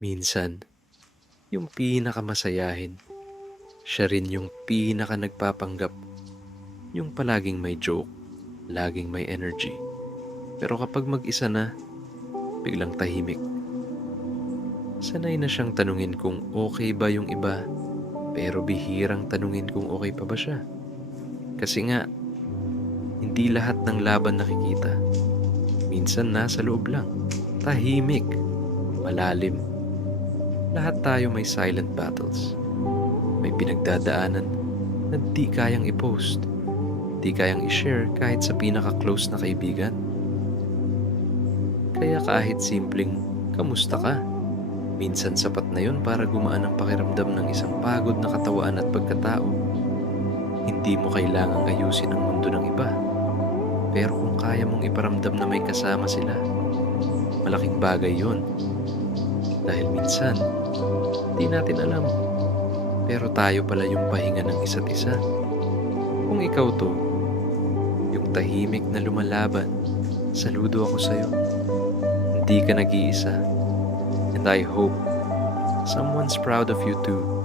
Minsan, yung pinakamasayahin, siya rin yung pinaka nagpapanggap. Yung palaging may joke, laging may energy. Pero kapag mag-isa na, biglang tahimik. Sanay na siyang tanungin kung okay ba yung iba, pero bihirang tanungin kung okay pa ba siya. Kasi nga, hindi lahat ng laban nakikita. Minsan nasa loob lang, tahimik, malalim. Lahat tayo may silent battles. May pinagdadaanan na di kayang i-post, di kayang i-share kahit sa pinaka-close na kaibigan. Kaya kahit simpleng, kamusta ka? Minsan sapat na yun para gumaan ang pakiramdam ng isang pagod na katawan at pagkatao. Hindi mo kailangang ayusin ang mundo ng iba. Pero kung kaya mong iparamdam na may kasama sila, malaking bagay yon. Dahil minsan, di natin alam. Pero tayo pala yung pahinga ng isa't isa. Kung ikaw to, yung tahimik na lumalaban, saludo ako sa'yo. Hindi ka nag-iisa. And I hope someone's proud of you too.